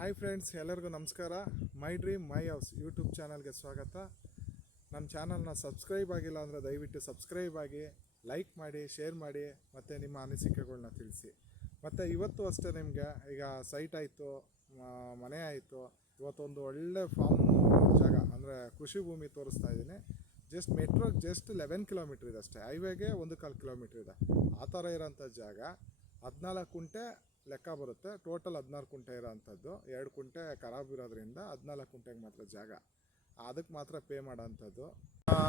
Hi friends, ಎಲ್ಲರಿಗೂ ನಮಸ್ಕಾರ. My dream my house YouTube ಚಾನಲ್ಗೆ ಸ್ವಾಗತ. ನಮ್ಮ ಚಾನಲ್ನ ಸಬ್ಸ್ಕ್ರೈಬ್ ಆಗಿಲ್ಲ ಅಂದರೆ ದಯವಿಟ್ಟು ಸಬ್ಸ್ಕ್ರೈಬ್ ಆಗಿ, ಲೈಕ್ ಮಾಡಿ, ಶೇರ್ ಮಾಡಿ, ಮತ್ತು ನಿಮ್ಮ ಅನಿಸಿಕೆಗಳನ್ನ ತಿಳಿಸಿ. ಮತ್ತು ಇವತ್ತು ಅಷ್ಟೇ ನಿಮಗೆ ಈಗ ಸೈಟ್ ಆಯಿತು, ಮನೆ ಆಯಿತು. ಇವತ್ತೊಂದು ಒಳ್ಳೆ ಫಾರ್ಮ್ ಜಾಗ ಅಂದರೆ ಕೃಷಿ ಭೂಮಿ ತೋರಿಸ್ತಾ ಇದ್ದೀನಿ. ಜಸ್ಟ್ ಮೆಟ್ರೋಗೆ ಜಸ್ಟ್ 11 ಕಿಲೋಮೀಟ್ರ್ ಇದೆ ಅಷ್ಟೇ. ಹೈವೇಗೆ 1.25 ಕಿಲೋಮೀಟ್ರ್ ಇದೆ. ಆ ಥರ ಇರೋಂಥ ಜಾಗ 14 ಕುಂಟೆ ಲೆಕ್ಕ ಬರುತ್ತೆ. ಟೋಟಲ್ 16 ಕುಂಟೆ ಇರೋ ಅಂಥದ್ದು. 2 ಕುಂಟೆ ಖರಾಬ್ ಇರೋದ್ರಿಂದ 14 ಕುಂಟೆಗೆ ಮಾತ್ರ ಜಾಗ, ಅದಕ್ಕೆ ಮಾತ್ರ ಪೇ ಮಾಡೋ ಅಂಥದ್ದು.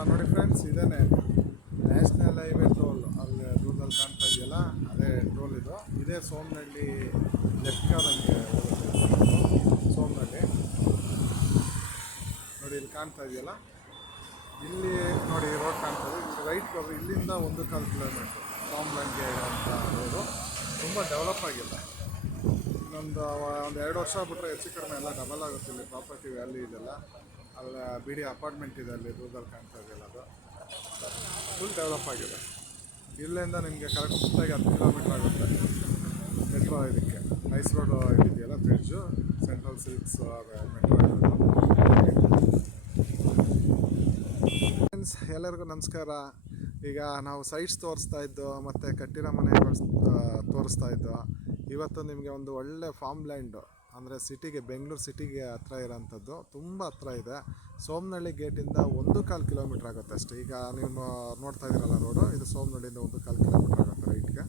ನೋಡಿ ಫ್ರೆಂಡ್ಸ್, ಇದೇ ನ್ಯಾಷನಲ್ ಹೈವೇ ಟೋಲ್. ಅಲ್ಲಿ ದೂರದಲ್ಲಿ ಕಾಣ್ತಾ ಇದೆಯಲ್ಲ, ಅದೇ ಟೋಲ್ ಇದು. ಇದೇ ಸೋಮನಹಳ್ಳಿ ಲೆಕ್ಕದಂಗೆ ಸೋಮನಹಳ್ಳಿ ನೋಡಿ, ಇಲ್ಲಿ ಕಾಣ್ತಾ ಇದೆಯಲ್ಲ, ಇಲ್ಲಿ ನೋಡಿ ರೋಡ್ ಕಾಣ್ತದೆ. ಇಲ್ಲಿ ರೈಟ್ ಹೋದ್ರೆ ಇಲ್ಲಿಂದ 1.25 ಕಿಲೋಮೀಟ್ರ್ ಸೋಮನಹಳ್ಳಿಗೆ ಇರೋಂಥ ರೋಡು. ತುಂಬ ಡೆವಲಪ್ ಆಗಿಲ್ಲ. ಇನ್ನೊಂದು 2 ವರ್ಷ ಬಿಟ್ಟರೆ ಹೆಚ್ಚು ಕಡಿಮೆ ಎಲ್ಲ ಡಬಲ್ ಆಗುತ್ತೆ. ಇಲ್ಲಿ ಪ್ರಾಪರ್ಟಿ ವ್ಯಾಲ್ಯೂ ಇದೆಲ್ಲ. ಅಲ್ಲಿ ಬಿಡಿ ಅಪಾರ್ಟ್ಮೆಂಟ್ ಇದೆ, ಅಲ್ಲಿ ದೂರದಲ್ಲಿ ಕಾಣ್ತಾ ಇದೆಯಲ್ಲ, ಅದು ಫುಲ್ ಡೆವಲಪ್ ಆಗಿದೆ. ಇಲ್ಲಿಂದ ನಿಮಗೆ ಕರೆಕ್ಟಾಗಿ 10 ಕಿಲೋಮೀಟ್ರ್ ಆಗುತ್ತೆ ಮೆಟ್ರೋ. ಇದಕ್ಕೆ ನೈಸ್ ರೋಡ್ ಇದೆಯಲ್ಲ, bridge, central silks metro. Friends, ಎಲ್ಲರಿಗೂ ನಮಸ್ಕಾರ. ಈಗ ನಾವು ಸೈಟ್ಸ್ ತೋರಿಸ್ತಾ ಇದ್ದು ಮತ್ತು ಕಟ್ಟಿರೋ ಮನೆಗಳು ತೋರಿಸ್ತಾ ಇದ್ದು. ಇವತ್ತು ನಿಮಗೆ ಒಂದು ಒಳ್ಳೆ ಫಾರ್ಮ್ ಲ್ಯಾಂಡು, ಅಂದರೆ ಸಿಟಿಗೆ, ಬೆಂಗಳೂರು ಸಿಟಿಗೆ ಹತ್ರ ಇರೋಂಥದ್ದು. ತುಂಬ ಹತ್ರ ಇದೆ. ಸೋಮನಹಳ್ಳಿ ಗೇಟಿಂದ 1.25 ಕಿಲೋಮೀಟ್ರ್ ಆಗುತ್ತೆ ಅಷ್ಟೇ. ಈಗ ನೀವು ನೋಡ್ತಾ ಇದ್ದೀರಲ್ಲ ರೋಡು, ಇದು ಸೋಮನಹಳ್ಳಿಯಿಂದ 1.25 ಕಿಲೋಮೀಟ್ರ್ ಆಗುತ್ತೆ ರೈಟ್ಗೆ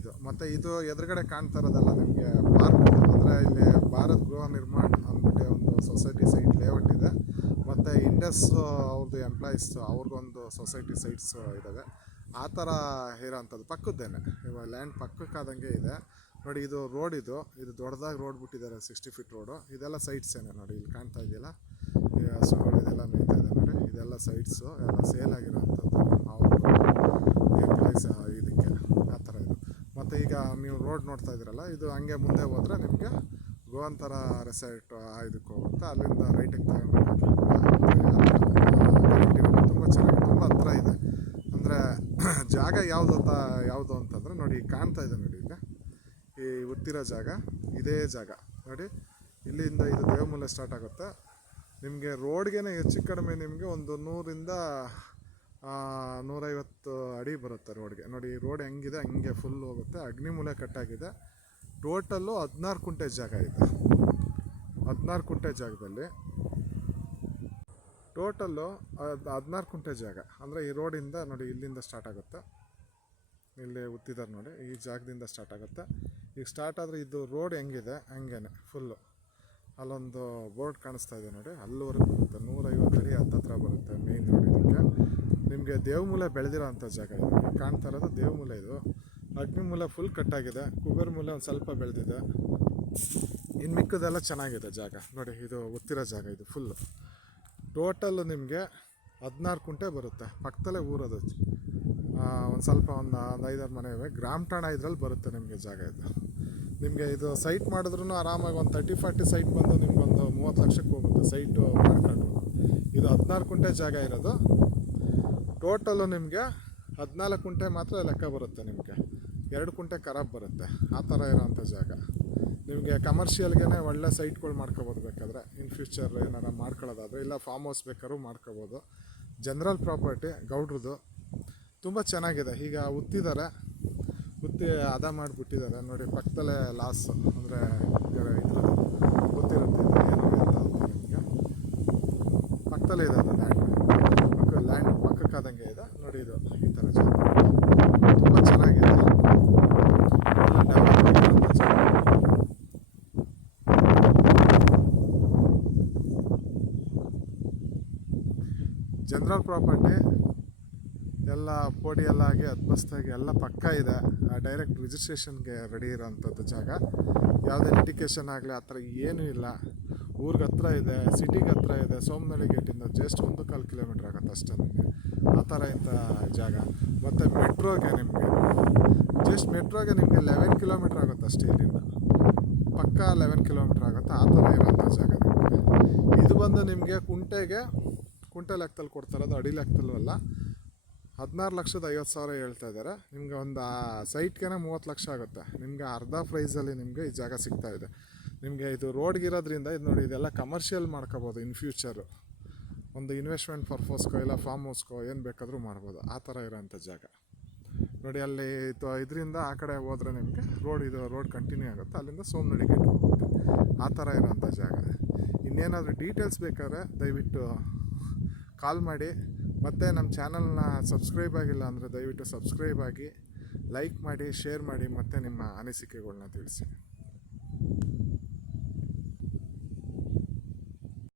ಇದು. ಮತ್ತು ಇದು ಎದುರುಗಡೆ ಕಾಣ್ತಾ ಇರೋದೆಲ್ಲ ನಿಮಗೆ ಪಾರ್ಕ್. ಅಂದರೆ ಇಲ್ಲಿ ಭಾರತ್ ಗೃಹ ನಿರ್ಮಾಣ ಅಂದ್ಬಿಟ್ಟು ಒಂದು ಸೊಸೈಟಿ ಸೈಟ್ ಲೇಔಟ್ ಇದೆ. ಮತ್ತು ಇಂಡಸ್ ಅವ್ರದ್ದು ಎಂಪ್ಲಾಯೀಸ್ ಅವ್ರಿಗೊಂದು ಸೊಸೈಟಿ ಸೈಟ್ಸ್ ಇದ್ದಾವೆ. ಆ ಥರ ಇರೋಂಥದ್ದು ಪಕ್ಕದ್ದೇನೆ, ಇವಾಗ ಲ್ಯಾಂಡ್ ಪಕ್ಕಕ್ಕಾದಂಗೆ ಇದೆ ನೋಡಿ. ಇದು ರೋಡ್, ಇದು ದೊಡ್ಡದಾಗಿ ರೋಡ್ ಬಿಟ್ಟಿದ್ದಾರೆ, 60 ಫೀಟ್ ರೋಡು. ಇದೆಲ್ಲ ಸೈಟ್ಸೇನೆ ನೋಡಿ. ಇಲ್ಲಿ ಕಾಣ್ತಾ ಇದೆಯಲ್ಲ, ಈ ಹಸುಗಳು ಇದೆಲ್ಲ ಮೇಯ್ತಾ ಇದೆ ನೋಡಿ. ಇದೆಲ್ಲ ಸೈಟ್ಸು ಎಲ್ಲ ಸೇಲ್ ಆಗಿರೋಂಥದ್ದು ಅವ್ರದ್ದು ಎಂಪ್ಲಾಯೀಸ್ ಇದಕ್ಕೆ. ಆ ಥರ ಇದು. ಮತ್ತು ಈಗ ನೀವು ರೋಡ್ ನೋಡ್ತಾ ಇದ್ದೀರಲ್ಲ, ಇದು ಹಂಗೆ ಮುಂದೆ ಹೋದರೆ ನಿಮಗೆ ಗೋವಂತರ ರೆಸಾರ್ಟ್ ಇದಕ್ಕೆ ಹೋಗುತ್ತೆ. ಅಲ್ಲಿಂದ ರೈಟಿಗೆ ತಗೊಂಡು ತುಂಬ ಚೆನ್ನಾಗಿ, ತುಂಬ ಹತ್ರ ಇದೆ. ಅಂದರೆ ಜಾಗ ಯಾವುದು ಅಂತಂದರೆ ನೋಡಿ, ಕಾಣ್ತಾ ಇದೆ ನೋಡಿ. ಈಗ ಈ ಉತ್ತಿರೋ ಜಾಗ ಇದೇ ಜಾಗ ನೋಡಿ. ಇಲ್ಲಿಂದ ಇದು ದೇವಮೂಲೆ ಸ್ಟಾರ್ಟ್ ಆಗುತ್ತೆ. ನಿಮಗೆ ರೋಡ್ಗೆ ಹೆಚ್ಚು ಕಡಿಮೆ ನಿಮಗೆ ಒಂದು 100ರಿಂದ 150 ಅಡಿ ಬರುತ್ತೆ ರೋಡ್ಗೆ ನೋಡಿ. ರೋಡ್ ಹೆಂಗಿದೆ ಹಂಗೆ ಫುಲ್ ಹೋಗುತ್ತೆ. ಅಗ್ನಿಮೂಲೆ ಕಟ್ಟಾಗಿದೆ. ಟೋಟಲ್ಲು 16 ಕುಂಟೆ ಜಾಗ ಇದೆ. 16 ಕುಂಟೆ ಜಾಗದಲ್ಲಿ ಟೋಟಲ್ಲು 16 ಕುಂಟೆ ಜಾಗ. ಅಂದರೆ ಈ ರೋಡಿಂದ ನೋಡಿ, ಇಲ್ಲಿಂದ ಸ್ಟಾರ್ಟ್ ಆಗುತ್ತೆ. ಇಲ್ಲಿ ಉತ್ತಿದ್ದಾರೆ ನೋಡಿ, ಈ ಜಾಗದಿಂದ ಸ್ಟಾರ್ಟ್ ಆಗುತ್ತೆ. ಈಗ ಸ್ಟಾರ್ಟ್ ಆದರೆ ಇದು ರೋಡ್ ಹೆಂಗಿದೆ ಹಂಗೇನೆ ಫುಲ್ಲು. ಅಲ್ಲೊಂದು ಬೋರ್ಡ್ ಕಾಣಿಸ್ತಾ ಇದೆ ನೋಡಿ, ಅಲ್ಲಿವರೆಗೂ ಬರುತ್ತೆ. 150 ಅಡಿ ಹತ್ತತ್ರ ಬರುತ್ತೆ ಮೇಯ್ನ್ ರೋಡ್. ಇದಕ್ಕೆ ನಿಮಗೆ ದೇವಮೂಲೆ ಬೆಳೆದಿರೋ ಅಂಥ ಜಾಗ ಇದು. ಕಾಣ್ತಾ ಇರೋದು ದೇವಮೂಲೆ. ಇದು ಅಗ್ನಿಮೂಲೆ ಫುಲ್ ಕಟ್ಟಾಗಿದೆ. ಕುಬೇರ ಮೂಲೆ ಒಂದು ಸ್ವಲ್ಪ ಬೆಳೆದಿದೆ. ಇನ್ನು ಮಿಕ್ಕದೆಲ್ಲ ಚೆನ್ನಾಗಿದೆ ಜಾಗ ನೋಡಿ. ಇದು ಉತ್ತಿರೋ ಜಾಗ ಇದು ಫುಲ್ಲು. ಟೋಟಲ್ಲು ನಿಮಗೆ 16 ಕುಂಟೆ ಬರುತ್ತೆ. ಪಕ್ಕದಲ್ಲೇ ಊರದು. ಒಂದು ಸ್ವಲ್ಪ ಒಂದು 5-6 ಮನೆ ಇವೆ. ಗ್ರಾಮ ಠಾಣ ಇದ್ರಲ್ಲಿ ಬರುತ್ತೆ ನಿಮಗೆ ಜಾಗ ಇದು. ನಿಮಗೆ ಇದು ಸೈಟ್ ಮಾಡಿದ್ರೂ ಆರಾಮಾಗಿ ಒಂದು 30-40 ಸೈಟ್ ಬಂದು ನಿಮ್ಗೊಂದು 30 ಲಕ್ಷಕ್ಕೆ ಹೋಗುತ್ತೆ ಸೈಟು ಮಾಡ್ಕೊಂಡು. ಇದು 16 ಕುಂಟೆ ಜಾಗ ಇರೋದು. ಟೋಟಲ್ಲು ನಿಮಗೆ 14 ಕುಂಟೆ ಮಾತ್ರ ಲೆಕ್ಕ ಬರುತ್ತೆ. ನಿಮಗೆ 2 ಕುಂಟೆ ಖರಾಬ್ ಬರುತ್ತೆ. ಆ ಥರ ಇರೋಂಥ ಜಾಗ. ನಿಮಗೆ ಕಮರ್ಷಿಯಲ್ಗೆ ಒಳ್ಳೆ ಸೈಟ್ಗಳು ಮಾಡ್ಕೋಬೋದು ಬೇಕಾದರೆ. ಇನ್ ಫ್ಯೂಚರ್ ಏನಾರು ಮಾಡ್ಕೊಳ್ಳೋದಾದರೆ, ಇಲ್ಲ ಫಾರ್ಮ್ ಹೌಸ್ ಬೇಕಾದ್ರೂ ಮಾಡ್ಕೋಬೋದು. ಜನರಲ್ ಪ್ರಾಪರ್ಟಿ ಗೌಡ್ರದ್ದು. ತುಂಬ ಚೆನ್ನಾಗಿದೆ. ಈಗ ಉತ್ತಿ ಹದ ಮಾಡಿಬಿಟ್ಟಿದ್ದಾರೆ ನೋಡಿ. ಪಕ್ಕದಲ್ಲೇ ಲಾಸು, ಅಂದರೆ ಇದ್ರದ್ದು ಗೊತ್ತಿರುತ್ತೆ ಏನು ಅಂತ ನಿಮಗೆ. ಪಕ್ಕದಲ್ಲೇ ಇದೆ ಅದು ಲ್ಯಾಂಡ್ ಪಕ್ಕಕ್ಕಾದಂಗೆ ಇದೆ ನೋಡಿ. ಇದು ಈ ಥರ ಜಾಗ ತುಂಬ ಚೆನ್ನಾಗಿದೆ. ಜನರಲ್ ಪ್ರಾಪರ್ಟಿ ಎಲ್ಲ ಪೋಡಿ ಎಲ್ಲ ಆಗಿ ಅದ್ಬಸ್ತಾಗಿ ಎಲ್ಲ ಪಕ್ಕ ಇದೆ. ಡೈರೆಕ್ಟ್ ರಿಜಿಸ್ಟ್ರೇಷನ್ಗೆ ರೆಡಿ ಇರೋಂಥದ್ದು ಜಾಗ. ಯಾವುದೇ ಲಿಟಿಕೇಷನ್ ಆಗಲಿ ಆ ಥರ ಏನೂ ಇಲ್ಲ. ಊರಿಗೆ ಹತ್ರ ಇದೆ, ಸಿಟಿಗೆ ಹತ್ರ ಇದೆ. ಸೋಮನಹಳ್ಳಿ ಗೇಟಿಂದ ಜಸ್ಟ್ 1.25 ಕಿಲೋಮೀಟ್ರ್ ಆಗುತ್ತೆ ಅಷ್ಟೇ ನಿಮಗೆ. ಆ ಥರ ಇಂಥ ಜಾಗ. ಮತ್ತು ಮೆಟ್ರೋಗೆ ನಿಮಗೆ ನಿಮಗೆ 11 ಕಿಲೋಮೀಟ್ರ್ ಆಗುತ್ತೆ ಅಷ್ಟೇ. ಇಲ್ಲಿಂದ ಪಕ್ಕ 11 ಕಿಲೋಮೀಟ್ರ್ ಆಗುತ್ತೆ. ಆ ಥರ ಇರೋಂಥ ಜಾಗ ನಿಮಗೆ. ಇದು ಬಂದು ನಿಮಗೆ ಕುಂಟೆ ಲೆಕ್ಕದಲ್ಲಿ ಕೊಡ್ತಾರದು, ಅಡಿ ಲೆಕ್ಕದಲ್ಲೂ 16,50,000 ಹೇಳ್ತಾ ಇದ್ದಾರೆ. ನಿಮ್ಗೆ ಒಂದು ಸೈಟ್ಗೆ 30 ಲಕ್ಷ ಆಗುತ್ತೆ. ನಿಮಗೆ ಅರ್ಧ ಪ್ರೈಸಲ್ಲಿ ನಿಮಗೆ ಈ ಜಾಗ ಸಿಗ್ತಾಯಿದೆ. ನಿಮಗೆ ಇದು ರೋಡ್ಗಿರೋದ್ರಿಂದ ಇದು ನೋಡಿ ಇದೆಲ್ಲ ಕಮರ್ಷಿಯಲ್ ಮಾಡ್ಕೋಬೋದು ಇನ್ ಫ್ಯೂಚರು. ಒಂದು ಇನ್ವೆಸ್ಟ್ಮೆಂಟ್ ಪರ್ಪಸ್ಗೋ ಇಲ್ಲ ಫಾರ್ಮ್ ಹೌಸ್ಗೋ ಏನು ಬೇಕಾದರೂ ಮಾಡ್ಬೋದು. ಆ ಥರ ಇರೋಂಥ ಜಾಗ ನೋಡಿ. ಅಲ್ಲಿ ಇದರಿಂದ ಆ ಕಡೆ ಹೋದರೆ ನಿಮಗೆ ರೋಡ್ ಕಂಟಿನ್ಯೂ ಆಗುತ್ತೆ. ಅಲ್ಲಿಂದ ಸೋಮನಳ್ಳಿ ಗೇಟ್ ಹೋಗುತ್ತೆ. ಆ ಥರ ಇರೋಂಥ ಜಾಗ. ಇನ್ನೇನಾದರೂ ಡೀಟೇಲ್ಸ್ ಬೇಕಾದ್ರೆ ದಯವಿಟ್ಟು ಕಾಲ್ ಮಾಡಿ. ಮತ್ತು ನಮ್ಮ ಚಾನಲ್ನ ಸಬ್ಸ್ಕ್ರೈಬ್ ಆಗಿಲ್ಲ ಅಂದರೆ ದಯವಿಟ್ಟು ಸಬ್ಸ್ಕ್ರೈಬ್ ಆಗಿ, ಲೈಕ್ ಮಾಡಿ, ಶೇರ್ ಮಾಡಿ, ಮತ್ತು ನಿಮ್ಮ ಅನಿಸಿಕೆಗಳ್ನ ತಿಳಿಸಿ.